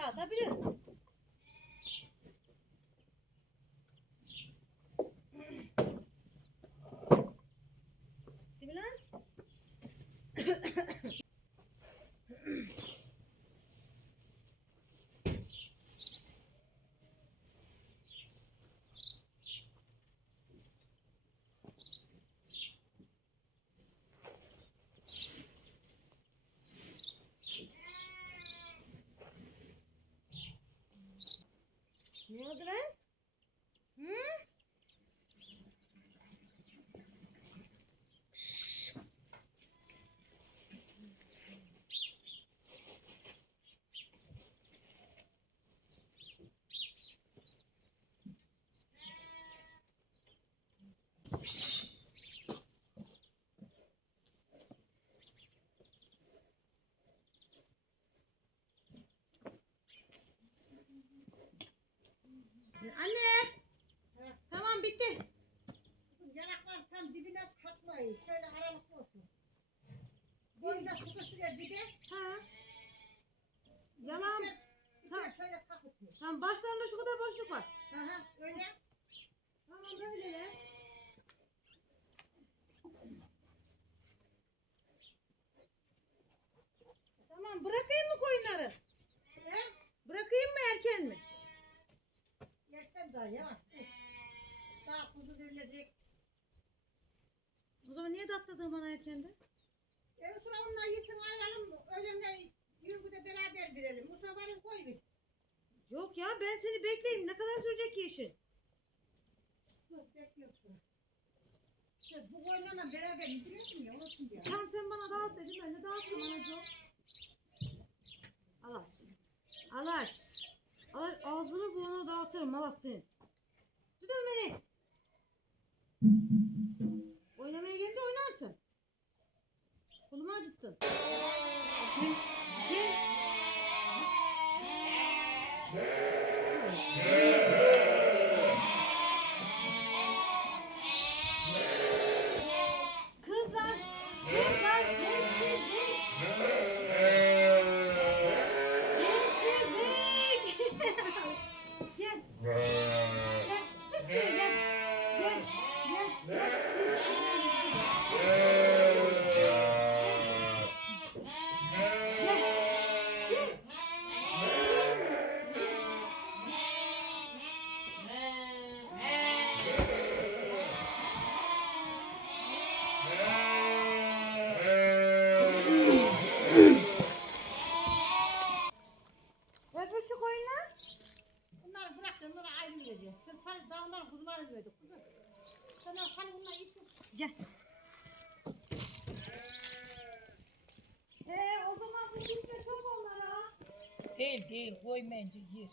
dağıtabilir. Değil mi lan? Ne oldu lan? Hı? Anne. Tamam bitti. Yanaklar tam dibine takmayın. Şöyle aralıklı olsun. Boyunca sıkıştırıyor dibe. Ha. Yalan. De şöyle takıtıyor. Tamam başlarında şu kadar boşluk var. Aha öyle. Tamam böyle ya. Tamam bırakayım mı koyunları? He? Bırakayım mı erken mi? Yerken daha yavaş. dur. Daha kuzu verilecek. O zaman niye erkende? E sıra onunla yesin ayıralım. Öğlenle yürgüde beraber verelim. Bu sabahın koy bir. Yok ya ben seni bekleyeyim. Ne kadar sürecek ki işin? Dur bekliyorsun. İşte bu koyunla beraber gidiyorsun ya. Olsun diye. Tamam sen bana dağıt dedin ben de dağıttım anacığım. Alaş. Alaş. Alaş ağzını burnunu dağıtırım Alaş senin. Tutun beni. Oynamaya gelince oynarsın. 这 Değil değil koymayınca yer.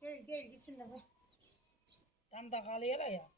Gel gel gitsinler. bak. Tam da kalıyorlar ya.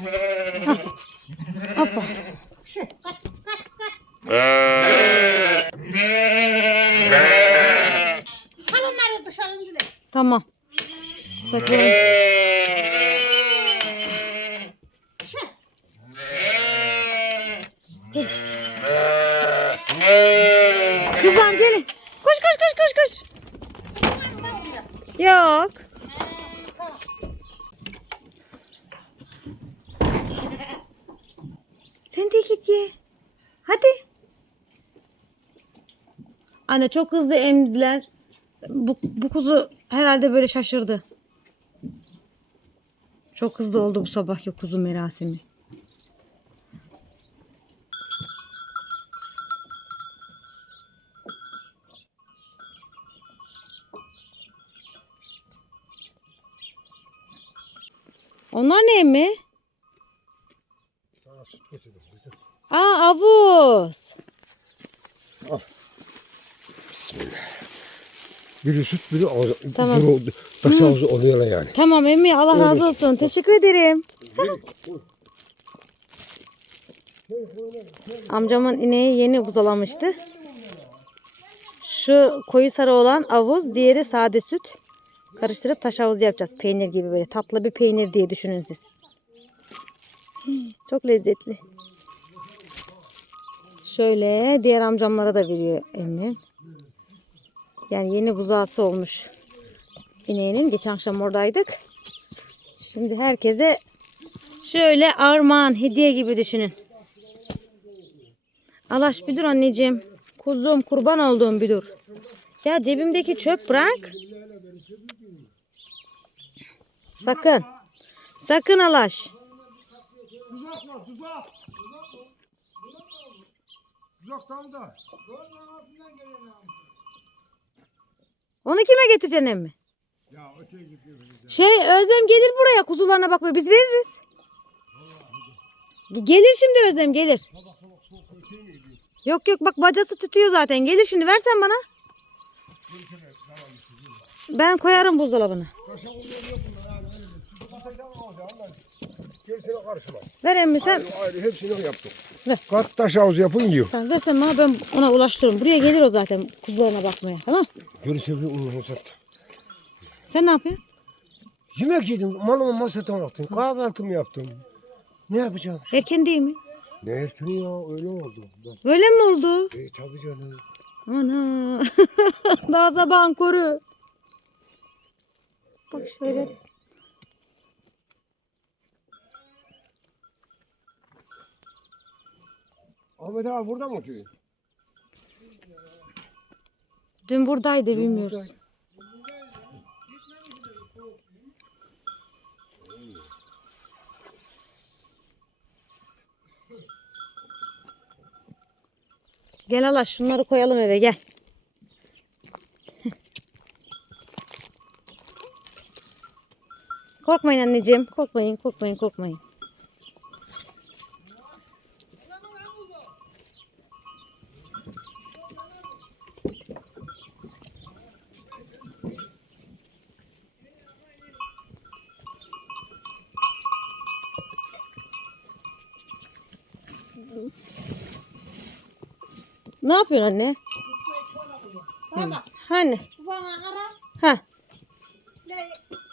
Şu Anne çok hızlı emdiler. Bu, bu kuzu herhalde böyle şaşırdı. Çok hızlı oldu bu sabahki kuzu merasimi. Onlar ne mi? Aa avuz. Biri süt biri ağzı. Tamam. Tamam. Taş ağzı oluyorlar yani. Tamam emmi Allah razı olsun. Teşekkür ederim. Amcamın ineği yeni buzalamıştı. Şu koyu sarı olan avuz, diğeri sade süt. Karıştırıp taş havuz yapacağız. Peynir gibi böyle tatlı bir peynir diye düşünün siz. Çok lezzetli. Şöyle diğer amcamlara da veriyor emmim. Yani yeni buzağısı olmuş ineğinin. Geçen akşam oradaydık. Şimdi herkese şöyle armağan, hediye gibi düşünün. Alaş bir dur anneciğim. Kuzum kurban olduğum bir dur. Ya cebimdeki çöp bırak. Sakın. Sakın Alaş. Tam da. Onu kime getireceksin emmi? Ya öteye gidiyoruz. Şey Özlem gelir buraya kuzularına bakma biz veririz. Gelir şimdi Özlem gelir. Yok yok bak bacası tutuyor zaten. Gelir şimdi versen bana. Ben koyarım buzdolabına. Taşa oluyor yok bunlar yani. öyle bir. Sütü katacağım ağzı anlar. Gerisine karışma. Ver emmi sen. Ayrı ayrı hepsini yaptık. Ver. Kat taş ağzı yapın yiyor. Tamam versen bana ben ona ulaştırırım. Buraya gelir o zaten kuzularına bakmaya tamam bir ununu sattı. Sen ne yapıyorsun? Yemek yedim. Malımı masada baktım. Kahvaltımı yaptım. Ne yapacağım? Erken değil mi? Ne erkeni ya öyle oldu. Bak, Öyle mi oldu? E tabii canım. Ana. Daha sabahın koru. Bak şöyle. Ahmet abi burada mı oturuyor? Dün buradaydı bilmiyoruz. Gel Allah şunları koyalım eve gel. Korkmayın anneciğim. Korkmayın, korkmayın, korkmayın. Ne yapıyorsun anne? Baba Hani? bu bana ara. Ha. Ne,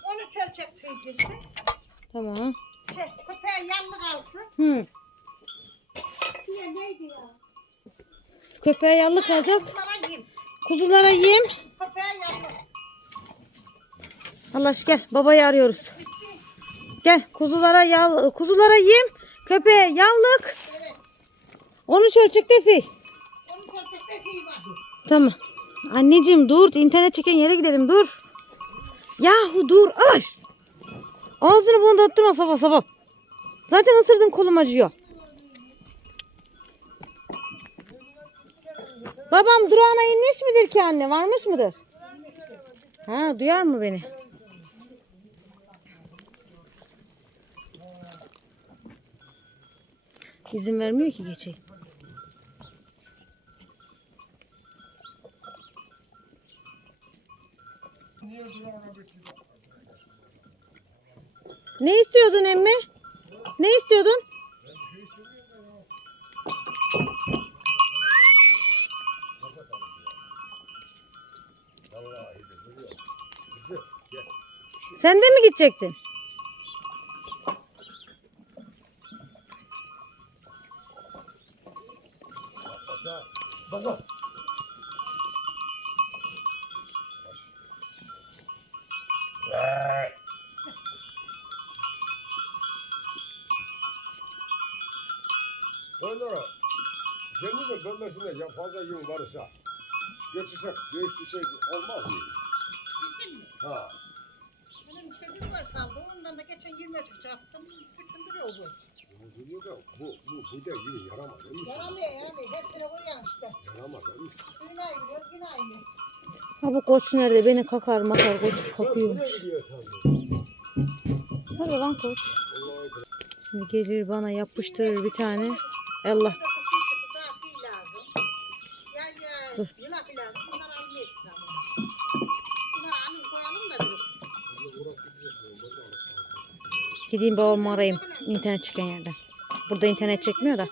onu çölçek feydirsin. Tamam. Şey, köpeğe yanlı kalsın. Hı. Diye neydi ya? Köpeğe yallı kalacak. Kızlara yiyeyim. Kuzulara yem. Köpeğe yanlı. Allah aşkına gel. Babayı arıyoruz. Bitti. Gel. Kuzulara yal kuzulara yem. Köpeğe yallık. Evet. Onu ölçek defi. Onu çölçekte iyi vardı. Tamam. Anneciğim dur. internet çeken yere gidelim. Dur. Yahu dur. Alaş. Ağzını bunu da attırma sabah sabah. Zaten ısırdın kolum acıyor. Babam durağına inmiş midir ki anne? Varmış mıdır? Ha duyar mı beni? İzin vermiyor ki geçeyim. Ne istiyordun emmi? Ne istiyordun? Sen de mi gidecektin? Baba. Sonra ya fazla yün varsa götürsek değiştirsek olmaz mı? Bizim mi? Ha. Benim işte bir var kaldı. Ondan da geçen 20 çıkarttım. Bütün bu. Bunu duruyor da bu, bu, bu da yine yaramaz. değil mi? Yaramıyor yaramıyor. Hepsine vuruyor işte. Yaramaz. değil mi? Birine ayırıyor yine aynı. Ha bu koç nerede? Beni kakar makar koç Buraya kakıyormuş. gidiyor. Nerede lan koç? Şimdi gelir bana yapıştırır bir tane. Allah. Gideyim babamı arayayım. internet çıkan yerden. Burada internet çekmiyor da.